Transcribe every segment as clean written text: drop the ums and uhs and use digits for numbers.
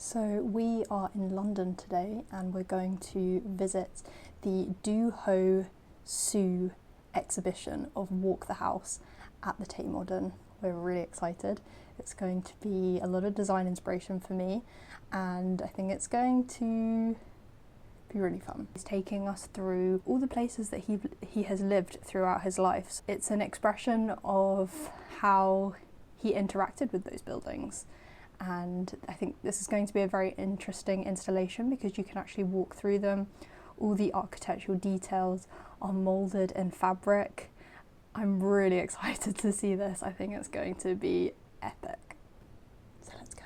So we are in London today and we're going to visit the Do Ho Suh exhibition of Walk the House at the Tate Modern. We're really excited. It's going to be a lot of design inspiration for me and I think it's going to be really fun. He's taking us through all the places that he has lived throughout his life. It's an expression of how he interacted with those buildings. And I think this is going to be a very interesting installation because you can actually walk through them. All the architectural details are moulded in fabric. I'm really excited to see this. I think it's going to be epic. So let's go.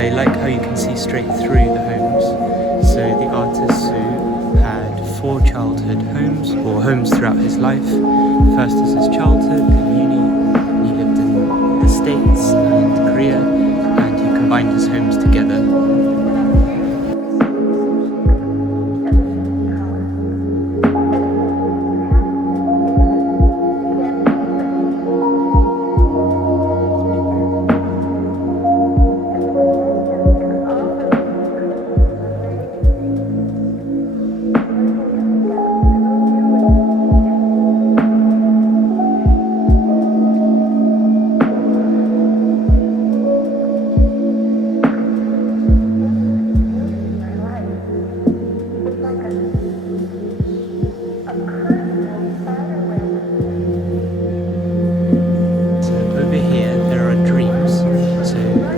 I like how you can see straight through the homes. So the artist Suh had 4 childhood homes, or homes throughout his life. First was his childhood, then uni, he lived in the States and Korea, and he combined his homes together.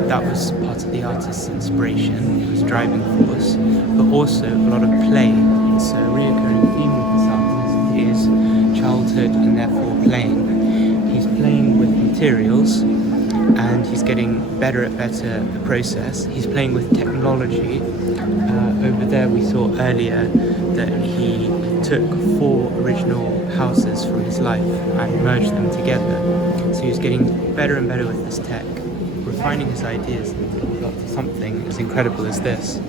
That was part of the artist's inspiration, it was driving force, but also a lot of play. So a recurring theme with this artist is childhood and therefore playing. He's playing with materials and he's getting better at the process. He's playing with technology. Over there we saw earlier that he took 4 original houses from his life and merged them together. So he's getting better and better with this tech, refining his ideas until we got to something as incredible as this.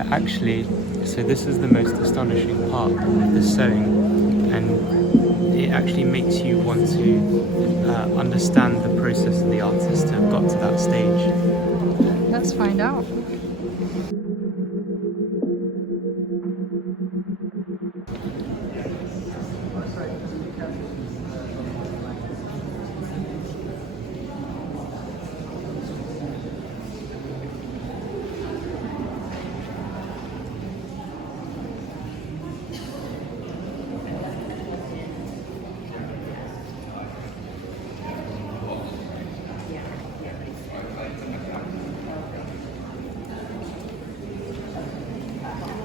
Yeah, actually, so this is the most astonishing part of the sewing, and it actually makes you want to understand the process of the artist to have got to that stage. Let's find out.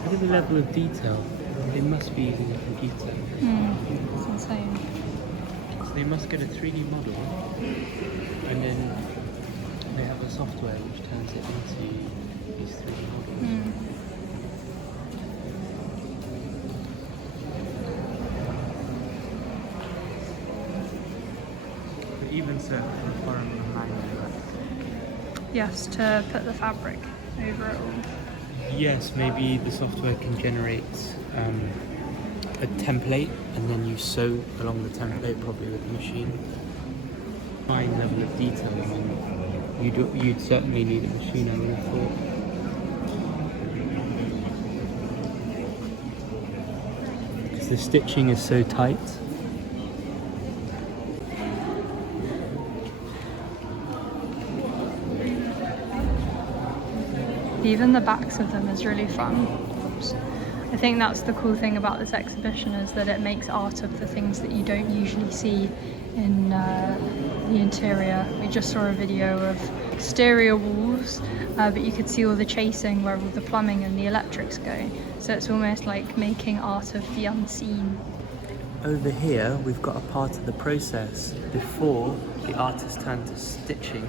Look at the level of detail. They must be using a computer. It's insane. So they must get a 3D model, and then they have a software which turns it into these 3D models. But even so, requiring a manual. Yes, to put the fabric over it all. Yes, maybe the software can generate a template, and then you sew along the template, probably with the machine. Fine level of detail. I mean, you'd certainly need a machine, I would have thought. Because the stitching is so tight. Even the backs of them is really fun. I think that's the cool thing about this exhibition, is that it makes art of the things that you don't usually see in the interior. We just saw a video of exterior walls, but you could see all the chasing where all the plumbing and the electrics go. So it's almost like making art of the unseen. Over here, we've got a part of the process before the artist turned to stitching.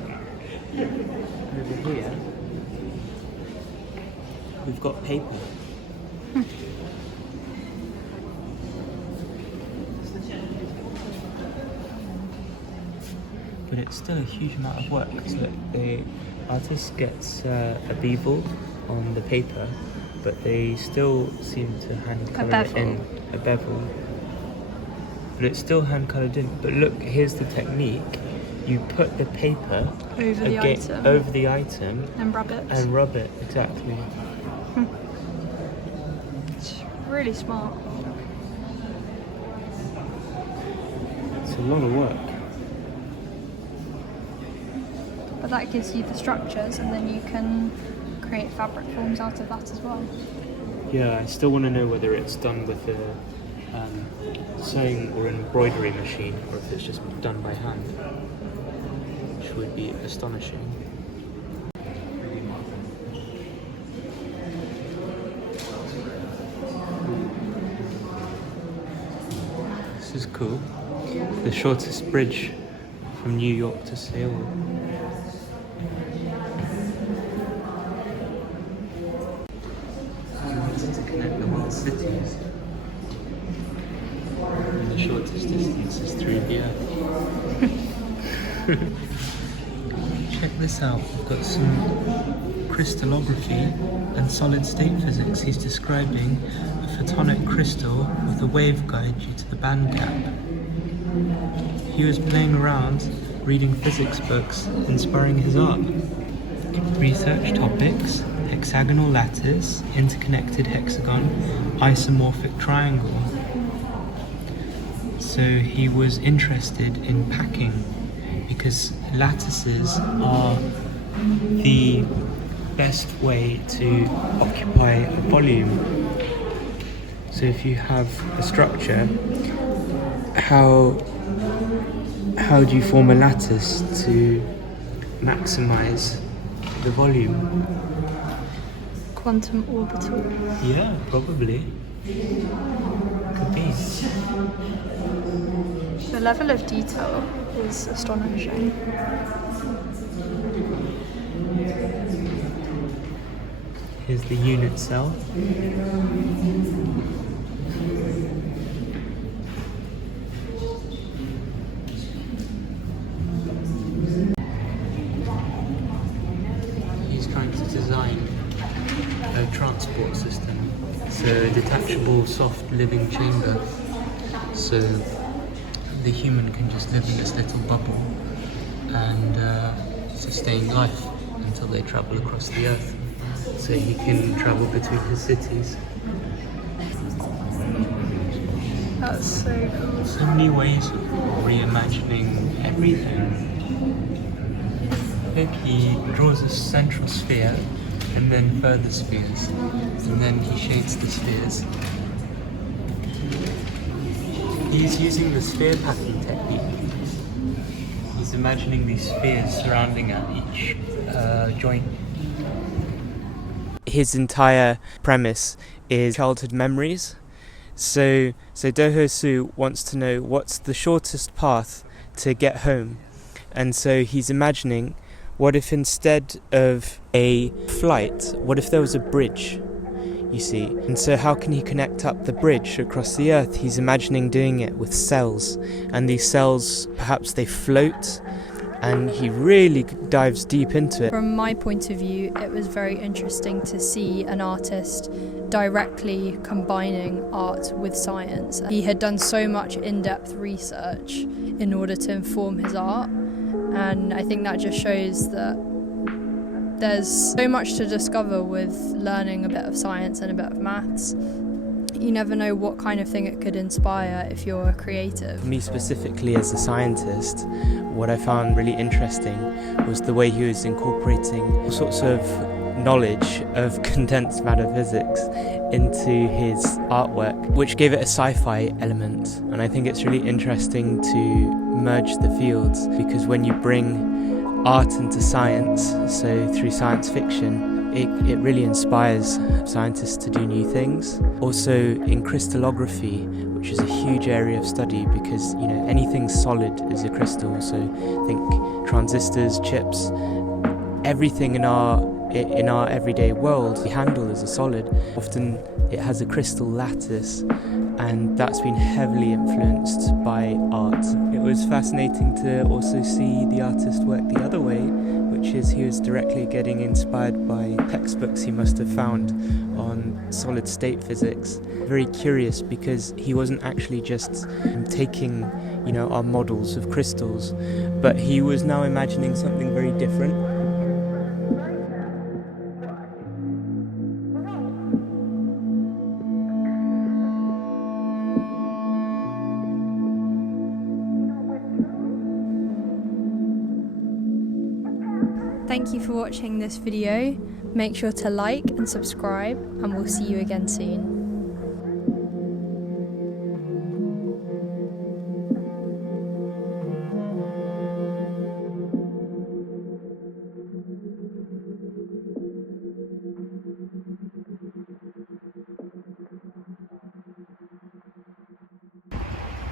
Over here, we've got paper. But it's still a huge amount of work, because the artist gets a bevel on the paper, but they still seem to hand colour it in. A bevel. But it's still hand coloured in. But look, here's the technique. You put the paper over the item and rub it. And rub it, exactly. It's really smart. It's a lot of work. But that gives you the structures, and then you can create fabric forms out of that as well. Yeah, I still want to know whether it's done with a sewing or embroidery machine, or if it's just done by hand, which would be astonishing. This is cool. The shortest bridge from New York to Seoul. To connect the world cities, and the shortest distance is through the earth. Check this out, we've got some crystallography and solid state physics. He's describing a photonic crystal with a waveguide due to the band gap. He was playing around, reading physics books, inspiring his art. Research topics: hexagonal lattice, interconnected hexagon, isomorphic triangle. So he was interested in packing, because lattices are the best way to occupy a volume. So if you have a structure, how do you form a lattice to maximize the volume? Quantum orbital. Yeah, probably. Could be. The level of detail is astonishing. Here's the unit cell. He's trying to design a transport system. So a detachable soft living chamber. So the human can just live in this little bubble and sustain life until they travel across the earth. So he can travel between his cities. That's so cool. So many ways of reimagining everything. He draws a central sphere and then further spheres, and then he shades the spheres. He's using the sphere pattern technique. He's imagining these spheres surrounding at each joint. His entire premise is childhood memories. So Do Ho Suh wants to know what's the shortest path to get home. And so he's imagining, what if instead of a flight, what if there was a bridge, you see? And so how can he connect up the bridge across the earth? He's imagining doing it with cells. And these cells, perhaps they float, and he really dives deep into it. From my point of view, it was very interesting to see an artist directly combining art with science. He had done so much in-depth research in order to inform his art, and I think that just shows that there's so much to discover with learning a bit of science and a bit of maths. You never know what kind of thing it could inspire if you're a creative. Me specifically as a scientist, what I found really interesting was the way he was incorporating all sorts of knowledge of condensed matter physics into his artwork, which gave it a sci-fi element. And I think it's really interesting to merge the fields, because when you bring art into science, so through science fiction, it really inspires scientists to do new things. Also in crystallography, which is a huge area of study, because anything solid is a crystal. So think transistors, chips, everything in our everyday world we handle as a solid. Often it has a crystal lattice, and that's been heavily influenced by art. It was fascinating to also see the artist work the other way, which is he was directly getting inspired by textbooks he must have found on solid state physics. Very curious, because he wasn't actually just taking our models of crystals, but he was now imagining something very different. Thank you for watching this video. Make sure to like and subscribe, and we'll see you again soon.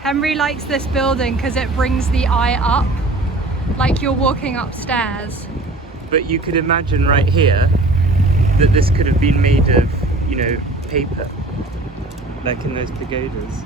Henry likes this building because it brings the eye up, like you're walking upstairs. But you could imagine right here that this could have been made of, paper, like in those pagodas.